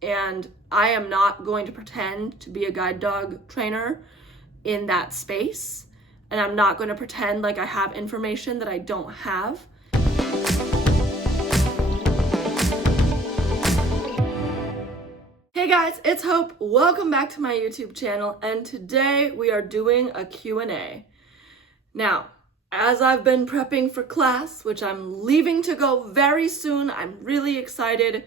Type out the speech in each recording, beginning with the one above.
and I am not going to pretend to be a guide dog trainer in that space, and I'm not going to pretend like I have information that I don't have. Hey guys, it's Hope. Welcome back to my YouTube channel, and today we are doing a Q&A. Now, as I've been prepping for class, which I'm leaving to go very soon, I'm really excited.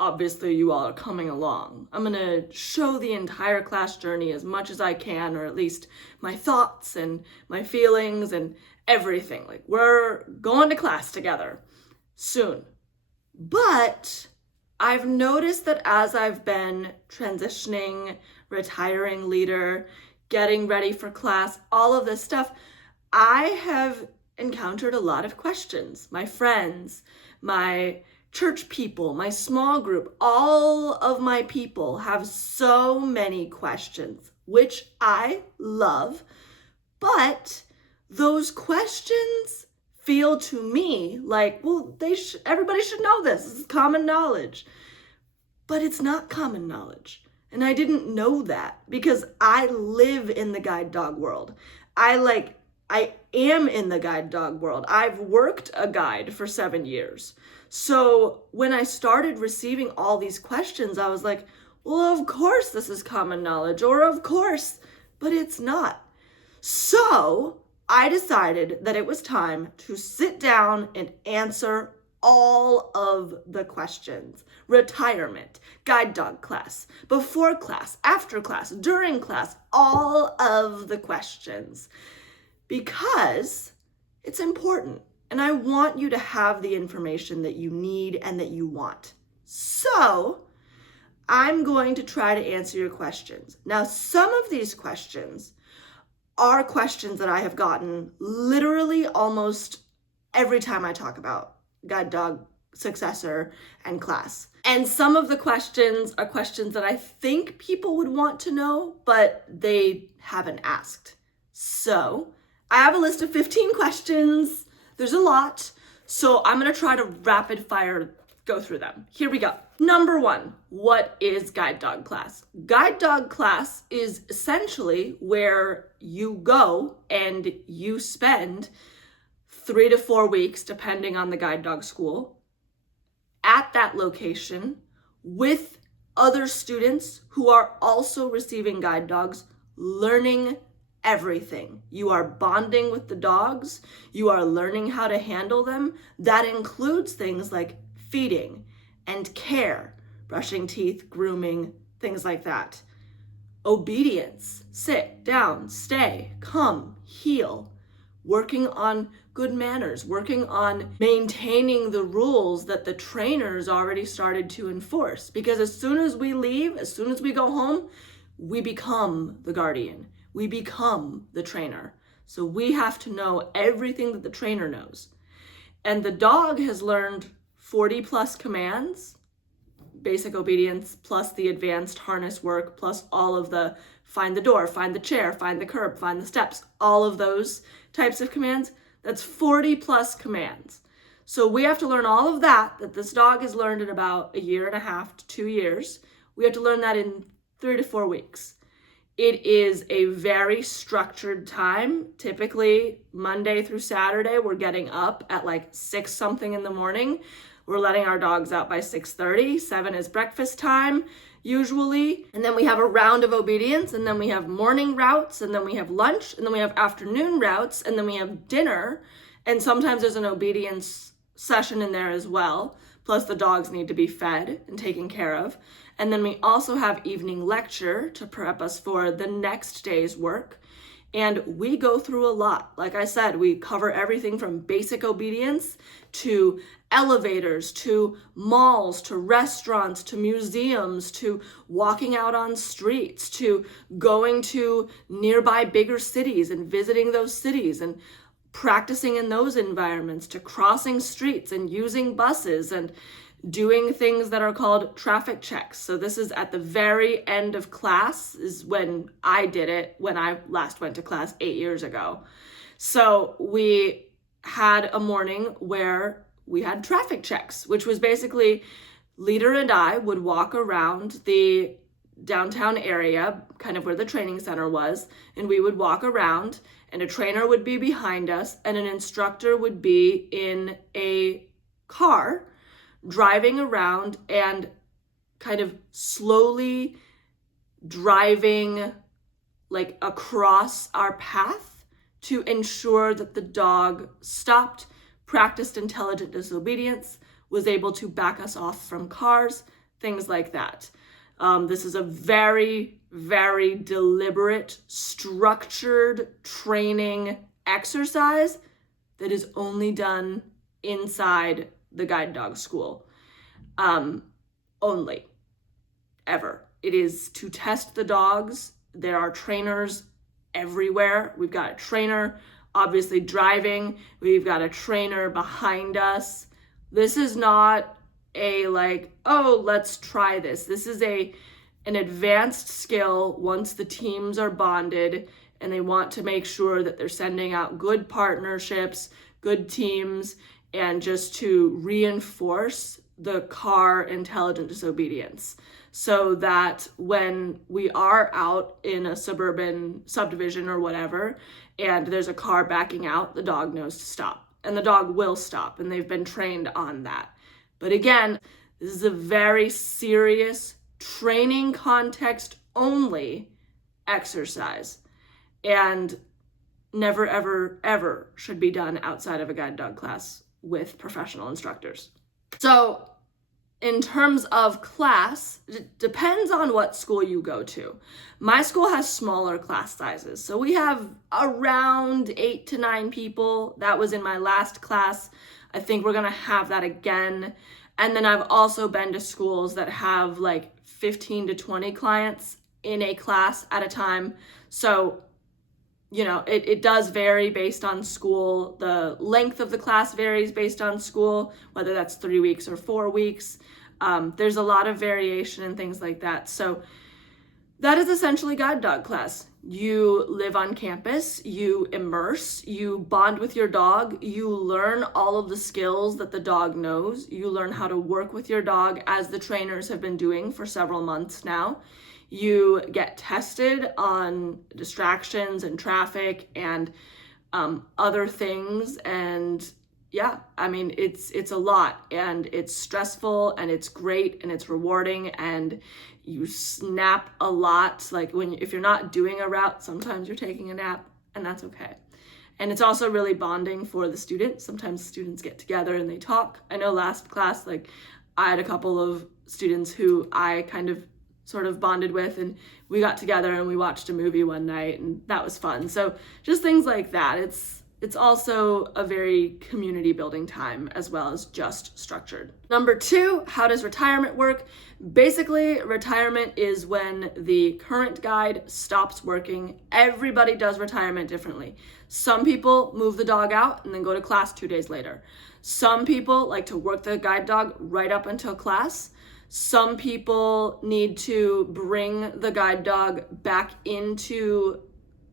Obviously, you all are coming along. I'm gonna show the entire class journey as much as I can, or at least my thoughts and my feelings and everything. Like, we're going to class together soon. But I've noticed that as I've been transitioning, retiring leader, getting ready for class, all of this stuff, I have encountered a lot of questions. My friends, my church people, my small group, all of my people have so many questions, which I love, but those questions feel to me like, well, everybody should know this. This is common knowledge. But it's not common knowledge. And I didn't know that because I live in the guide dog world. I am in the guide dog world. I've worked a guide for 7 years. So when I started receiving all these questions, I was like, well, of course this is common knowledge, or of course, but it's not. So I decided that it was time to sit down and answer all of the questions. Retirement, guide dog class, before class, after class, during class, all of the questions. Because it's important, and I want you to have the information that you need and that you want. So I'm going to try to answer your questions. Now, some of these questions are questions that I have gotten literally almost every time I talk about guide dog successor and class. And some of the questions are questions that I think people would want to know, but they haven't asked. So I have a list of 15 questions. There's a lot. So I'm going to try to rapid fire go through them. Here we go. Number 1, what is guide dog class? Guide dog class is essentially where you go and you spend 3 to 4 weeks, depending on the guide dog school, at that location with other students who are also receiving guide dogs, learning everything. You are bonding with the dogs. You are learning how to handle them. That includes things like feeding and care, brushing teeth, grooming, things like that. Obedience, sit, down, stay, come, heel, working on good manners, working on maintaining the rules that the trainers already started to enforce. Because as soon as we leave, as soon as we go home, we become the guardian. We become the trainer. So we have to know everything that the trainer knows. And the dog has learned 40 plus commands, basic obedience, plus the advanced harness work, plus all of the find the door, find the chair, find the curb, find the steps, all of those types of commands. That's 40 plus commands. So we have to learn all of that this dog has learned in about 1.5 to 2 years. We have to learn that in 3 to 4 weeks. It is a very structured time. Typically, Monday through Saturday, we're getting up at like 6 something in the morning. We're letting our dogs out by 6:30. 7 is breakfast time, usually. And then we have a round of obedience, and then we have morning routes, and then we have lunch, and then we have afternoon routes, and then we have dinner. And sometimes there's an obedience session in there as well. Plus the dogs need to be fed and taken care of. And then we also have evening lecture to prep us for the next day's work. And we go through a lot. Like I said, we cover everything from basic obedience to elevators, to malls, to restaurants, to museums, to walking out on streets, to going to nearby bigger cities and visiting those cities and practicing in those environments, to crossing streets and using buses and doing things that are called traffic checks. So this is at the very end of class, is when I did it, when I last went to class 8 years ago. So we had a morning where we had traffic checks, which was basically Leader and I would walk around the downtown area, kind of where the training center was, and we would walk around, and a trainer would be behind us, and an instructor would be in a car driving around and kind of slowly driving like across our path to ensure that the dog stopped, practiced intelligent disobedience, was able to back us off from cars, things like that. This is a very, very deliberate, structured training exercise that is only done inside the guide dog school. Only, ever. It is to test the dogs. There are trainers everywhere. We've got a trainer obviously driving. We've got a trainer behind us. This is not a like, oh, let's try this. This is an advanced skill once the teams are bonded and they want to make sure that they're sending out good partnerships, good teams, and just to reinforce the car intelligent disobedience so that when we are out in a suburban subdivision or whatever, and there's a car backing out, the dog knows to stop, and the dog will stop, and they've been trained on that. But again, this is a very serious training context only exercise, and never, ever, ever should be done outside of a guide dog class with professional instructors. So in terms of class, it depends on what school you go to. My school has smaller class sizes. So we have around 8 to 9 people. That was in my last class. I think we're gonna have that again. And then I've also been to schools that have like 15 to 20 clients in a class at a time. So, you know, it does vary based on school. The length of the class varies based on school, whether that's 3 weeks or 4 weeks. There's a lot of variation and things like that. So that is essentially guide dog class. You live on campus, you immerse, you bond with your dog, you learn all of the skills that the dog knows, you learn how to work with your dog as the trainers have been doing for several months now. You get tested on distractions and traffic and other things, and yeah, I mean, it's a lot, and it's stressful, and it's great, and it's rewarding, and you snap a lot. Like if you're not doing a route, sometimes you're taking a nap, and that's okay. And it's also really bonding for the students. Sometimes students get together and they talk. I know last class, like I had a couple of students who I kind of sort of bonded with, and we got together and we watched a movie one night, and that was fun. So just things like that. It's also a very community building time as well as just structured. Number 2, how does retirement work? Basically, retirement is when the current guide stops working. Everybody does retirement differently. Some people move the dog out and then go to class 2 days later. Some people like to work the guide dog right up until class. Some people need to bring the guide dog back into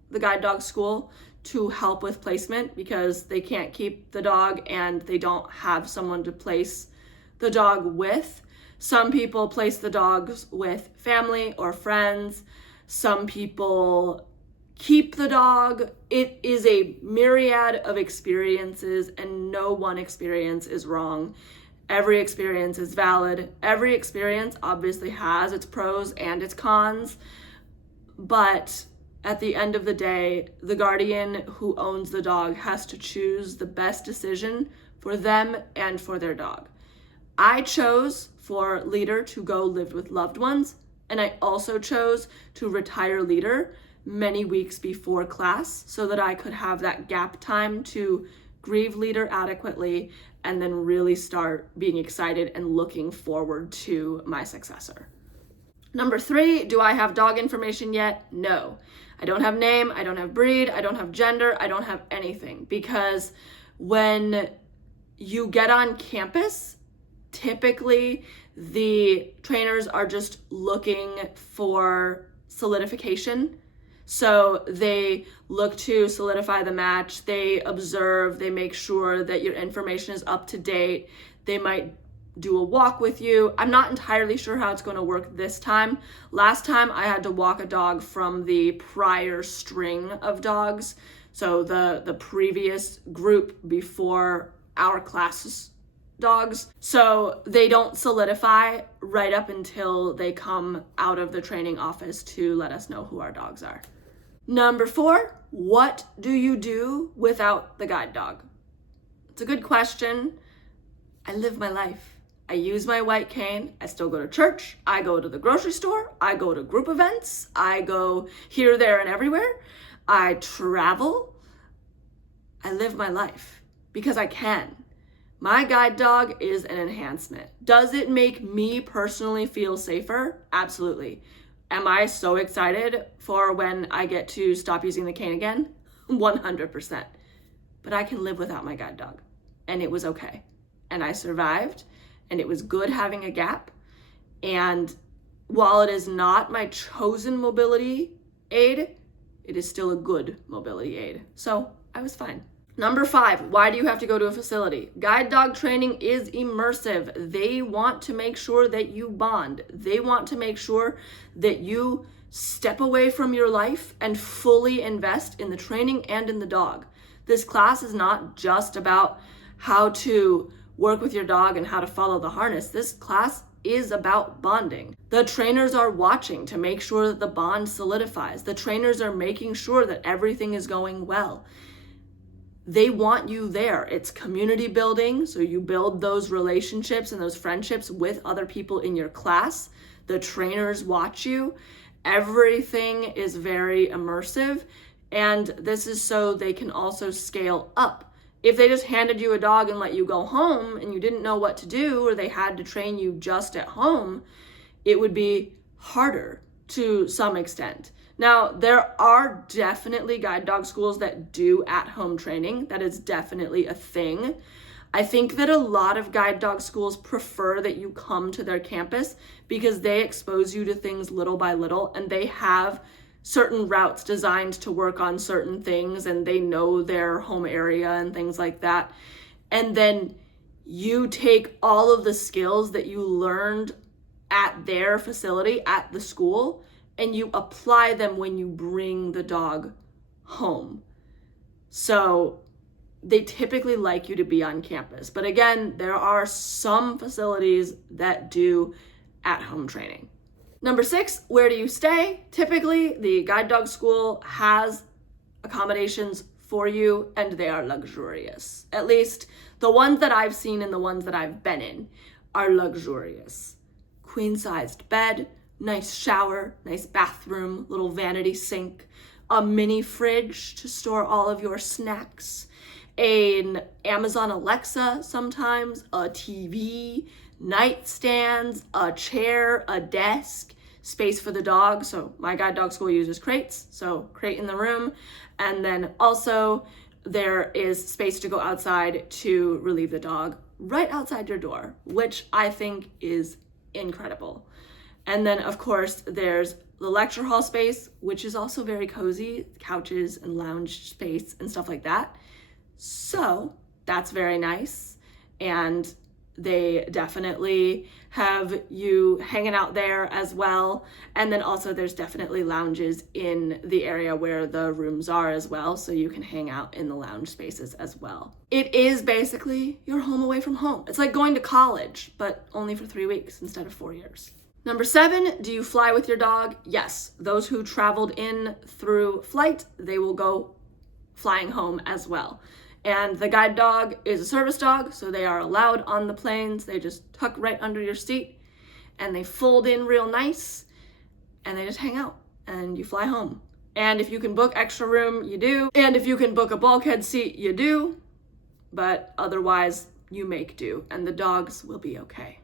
the guide dog school to help with placement because they can't keep the dog and they don't have someone to place the dog with. Some people place the dogs with family or friends. Some people keep the dog. It is a myriad of experiences, and no one experience is wrong. Every experience is valid. Every experience obviously has its pros and its cons, but at the end of the day, the guardian who owns the dog has to choose the best decision for them and for their dog. I chose for Leader to go live with loved ones, and I also chose to retire Leader many weeks before class so that I could have that gap time to grieve Leader adequately and then really start being excited and looking forward to my successor. Number 3, do I have dog information yet? No. I don't have name, I don't have breed, I don't have gender, I don't have anything, because when you get on campus, typically the trainers are just looking for solidification. So they look to solidify the match, they observe, they make sure that your information is up to date. They might do a walk with you. I'm not entirely sure how it's going to work this time. Last time I had to walk a dog from the prior string of dogs, so the previous group before our class's dogs. So they don't solidify right up until they come out of the training office to let us know who our dogs are. Number 4, what do you do without the guide dog? It's a good question. I live my life. I use my white cane. I still go to church. I go to the grocery store. I go to group events. I go here, there, and everywhere. I travel. I live my life because I can. My guide dog is an enhancement. Does it make me personally feel safer? Absolutely. Am I so excited for when I get to stop using the cane again? 100%. But I can live without my guide dog, and it was okay. And I survived, and it was good having a gap. And while it is not my chosen mobility aid, it is still a good mobility aid. So I was fine. Number 5, why do you have to go to a facility? Guide dog training is immersive. They want to make sure that you bond. They want to make sure that you step away from your life and fully invest in the training and in the dog. This class is not just about how to work with your dog and how to follow the harness. This class is about bonding. The trainers are watching to make sure that the bond solidifies. The trainers are making sure that everything is going well. They want you there. It's community building, so you build those relationships and those friendships with other people in your class. The trainers watch you. Everything is very immersive, and this is so they can also scale up. If they just handed you a dog and let you go home and you didn't know what to do, or they had to train you just at home, it would be harder to some extent. Now, there are definitely guide dog schools that do at-home training. That is definitely a thing. I think that a lot of guide dog schools prefer that you come to their campus because they expose you to things little by little, and they have certain routes designed to work on certain things, and they know their home area and things like that. And then you take all of the skills that you learned at their facility, at the school, and you apply them when you bring the dog home. So they typically like you to be on campus. But again, there are some facilities that do at-home training. Number 6, where do you stay? Typically, the guide dog school has accommodations for you, and they are luxurious. At least the ones that I've seen and the ones that I've been in are luxurious. Queen-sized bed, nice shower, nice bathroom, little vanity sink, a mini fridge to store all of your snacks, an Amazon Alexa sometimes, a TV, nightstands, a chair, a desk, space for the dog. So my guide dog school uses crates, so crate in the room. And then also there is space to go outside to relieve the dog right outside your door, which I think is incredible. And then, of course, there's the lecture hall space, which is also very cozy, couches and lounge space and stuff like that. So that's very nice. And they definitely have you hanging out there as well. And then also there's definitely lounges in the area where the rooms are as well, so you can hang out in the lounge spaces as well. It is basically your home away from home. It's like going to college, but only for 3 weeks instead of 4 years. Number 7, do you fly with your dog? Yes, those who traveled in through flight, they will go flying home as well. And the guide dog is a service dog, so they are allowed on the planes. They just tuck right under your seat and they fold in real nice and they just hang out and you fly home. And if you can book extra room, you do. And if you can book a bulkhead seat, you do. But otherwise, you make do, and the dogs will be okay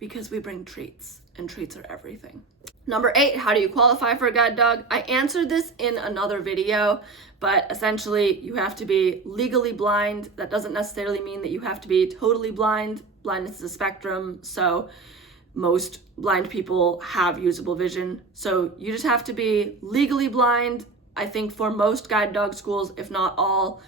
because we bring treats, and treats are everything. Number 8, how do you qualify for a guide dog? I answered this in another video, but essentially you have to be legally blind. That doesn't necessarily mean that you have to be totally blind. Blindness is a spectrum, so most blind people have usable vision. So you just have to be legally blind. I think for most guide dog schools, if not all,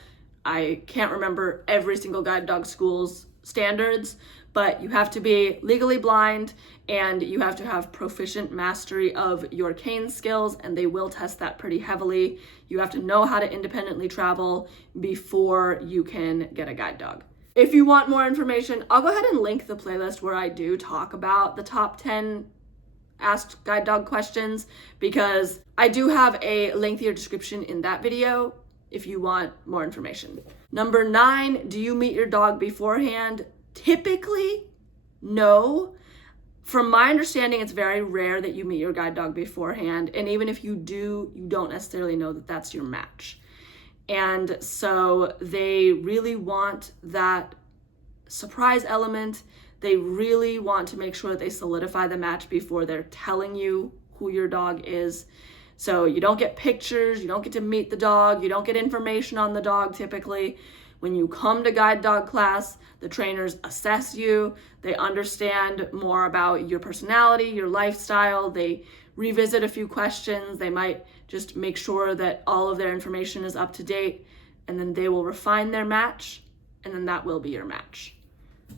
I can't remember every single guide dog school's standards, but you have to be legally blind and you have to have proficient mastery of your cane skills, and they will test that pretty heavily. You have to know how to independently travel before you can get a guide dog. If you want more information, I'll go ahead and link the playlist where I do talk about the top 10 asked guide dog questions, because I do have a lengthier description in that video if you want more information. Number 9, do you meet your dog beforehand? Typically, no. From my understanding, it's very rare that you meet your guide dog beforehand. And even if you do, you don't necessarily know that that's your match. And so they really want that surprise element. They really want to make sure that they solidify the match before they're telling you who your dog is. So you don't get pictures, you don't get to meet the dog, you don't get information on the dog typically. When you come to guide dog class, the trainers assess you, they understand more about your personality, your lifestyle, they revisit a few questions, they might just make sure that all of their information is up to date, and then they will refine their match, and then that will be your match.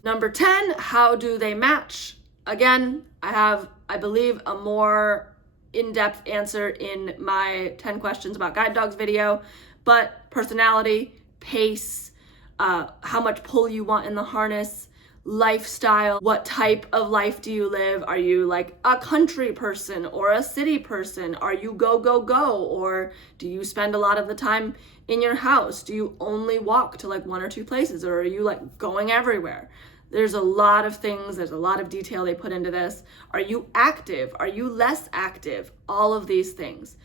Number 10, how do they match? Again, I have, I believe, a more in-depth answer in my 10 questions about guide dogs video, but personality, pace, how much pull you want in the harness, lifestyle, what type of life do you live? Are you like a country person or a city person? Are you go, go, go? Or do you spend a lot of the time in your house? Do you only walk to like 1 or 2 places, or are you like going everywhere? There's a lot of things, there's a lot of detail they put into this. Are you active? Are you less active? All of these things.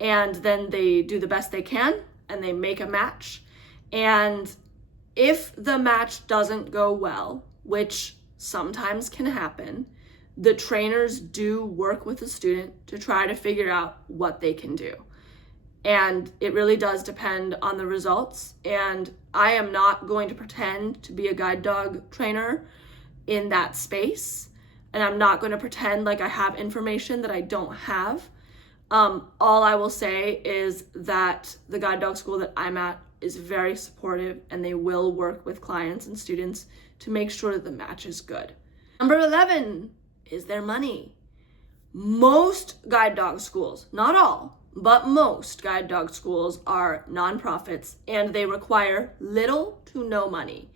And then they do the best they can and they make a match. And if the match doesn't go well, which sometimes can happen, the trainers do work with the student to try to figure out what they can do. And it really does depend on the results. And I am not going to pretend to be a guide dog trainer in that space. And I'm not going to pretend like I have information that I don't have. All I will say is that the guide dog school that I'm at is very supportive, and they will work with clients and students to make sure that the match is good. Number 11 is their money. Most guide dog schools, not all, but most guide dog schools are nonprofits, and they require little to no money.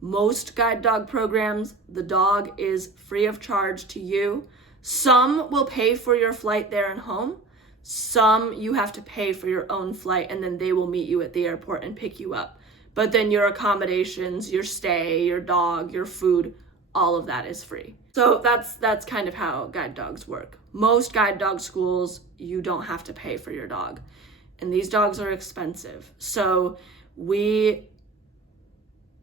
Most guide dog programs, the dog is free of charge to you. Some will pay for your flight there and home. Some you have to pay for your own flight, and then they will meet you at the airport and pick you up. But then your accommodations, your stay, your dog, your food, all of that is free. So that's kind of how guide dogs work. Most guide dog schools, you don't have to pay for your dog. And these dogs are expensive. So we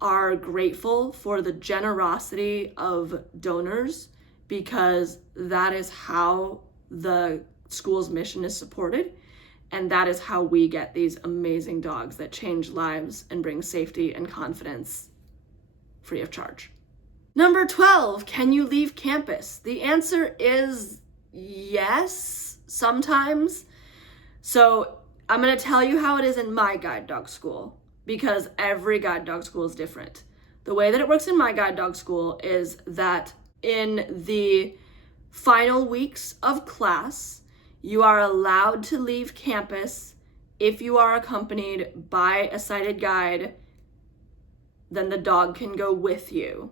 are grateful for the generosity of donors, because that is how the school's mission is supported. And that is how we get these amazing dogs that change lives and bring safety and confidence free of charge. Number 12, can you leave campus? The answer is yes, sometimes. So I'm going to tell you how it is in my guide dog school, because every guide dog school is different. The way that it works in my guide dog school is that in the final weeks of class, you are allowed to leave campus if you are accompanied by a sighted guide. Then the dog can go with you.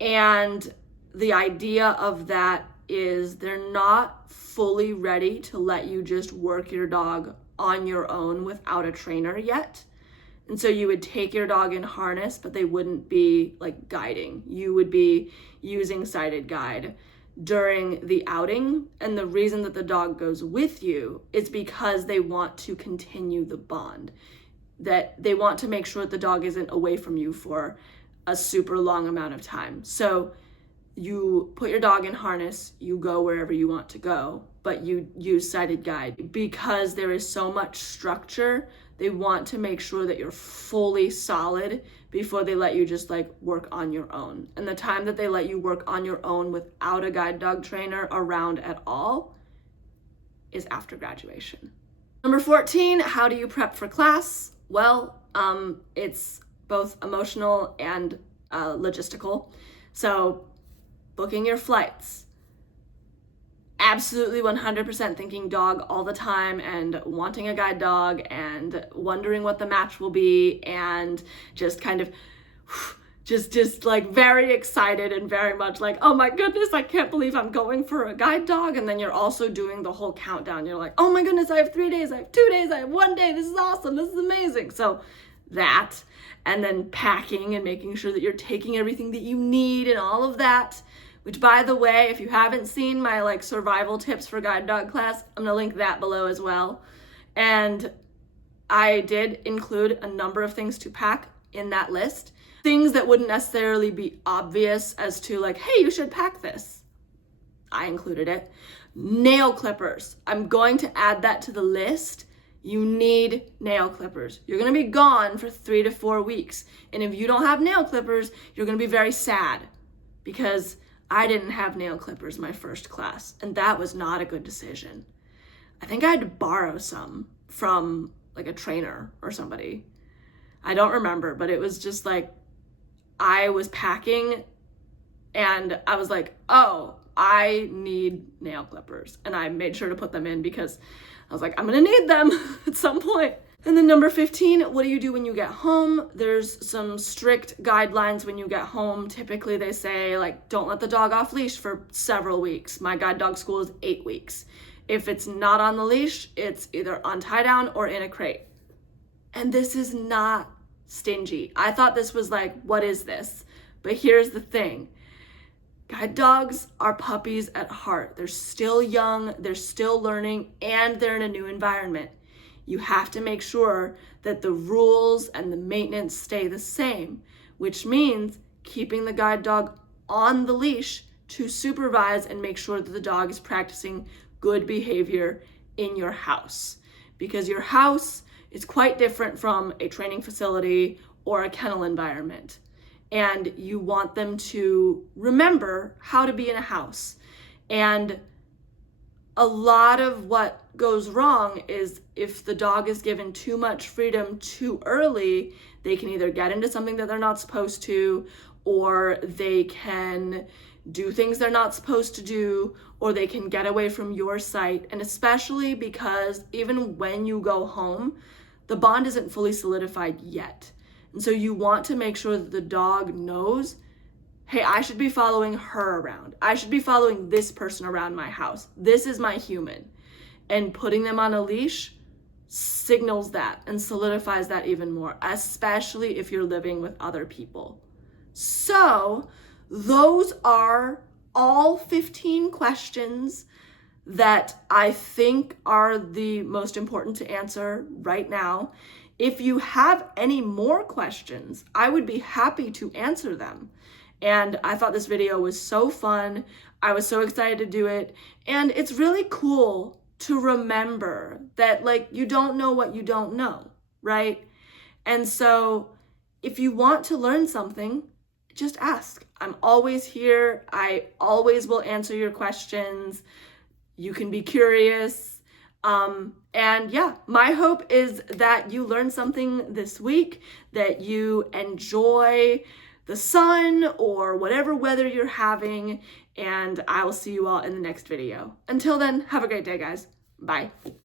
And the idea of that is they're not fully ready to let you just work your dog on your own without a trainer yet. And so you would take your dog in harness, but they wouldn't be like guiding. You would be using sighted guide during the outing. And the reason that the dog goes with you is because they want to continue the bond, that they want to make sure that the dog isn't away from you for a super long amount of time. So you put your dog in harness, you go wherever you want to go, but you use sighted guide. Because there is so much structure, they want to make sure that you're fully solid before they let you just like work on your own. And the time that they let you work on your own without a guide dog trainer around at all is after graduation. Number 14, how do you prep for class? Well, it's both emotional and logistical. So booking your flights, absolutely 100% thinking dog all the time and wanting a guide dog and wondering what the match will be and just kind of just like very excited and very much like, oh my goodness, I can't believe I'm going for a guide dog. And then you're also doing the whole countdown. You're like, oh my goodness, I have 3 days, I have 2 days, I have 1 day. This is awesome. This is amazing. So that, and then packing and making sure that you're taking everything that you need and all of that. Which, by the way, if you haven't seen my like survival tips for guide dog class, I'm gonna link that below as well. And I did include a number of things to pack in that list. Things that wouldn't necessarily be obvious as to like, hey, you should pack this. I included it. Nail clippers. I'm going to add that to the list. You need nail clippers. You're gonna be gone for 3 to 4 weeks. And if you don't have nail clippers, you're gonna be very sad because I didn't have nail clippers my first class, and that was not a good decision. I think I had to borrow some from like a trainer or somebody. I don't remember, but it was just like, I was packing and I was like, oh, I need nail clippers. And I made sure to put them in because I was like, I'm gonna need them at some point. And then number 15, what do you do when you get home? There's some strict guidelines when you get home. Typically they say like, don't let the dog off leash for several weeks. My guide dog school is 8 weeks. If it's not on the leash, it's either on tie down or in a crate. And this is not stingy. I thought this was like, what is this? But here's the thing. Guide dogs are puppies at heart. They're still young, they're still learning, and they're in a new environment. You have to make sure that the rules and the maintenance stay the same, which means keeping the guide dog on the leash to supervise and make sure that the dog is practicing good behavior in your house. Because your house is quite different from a training facility or a kennel environment. And you want them to remember how to be in a house. And a lot of what goes wrong is if the dog is given too much freedom too early, they can either get into something that they're not supposed to, or they can do things they're not supposed to do, or they can get away from your sight. And especially because even when you go home, the bond isn't fully solidified yet. And so you want to make sure that the dog knows, hey, I should be following her around. I should be following this person around my house. This is my human. And putting them on a leash signals that and solidifies that even more, especially if you're living with other people. So those are all 15 questions that I think are the most important to answer right now. If you have any more questions, I would be happy to answer them. And I thought this video was so fun. I was so excited to do it. And it's really cool to remember that like you don't know what you don't know, right? And so if you want to learn something, just ask. I'm always here. I always will answer your questions. You can be curious. And yeah, my hope is that you learn something this week, that you enjoy the sun or whatever weather you're having, and I will see you all in the next video. Until then, have a great day, guys. Bye.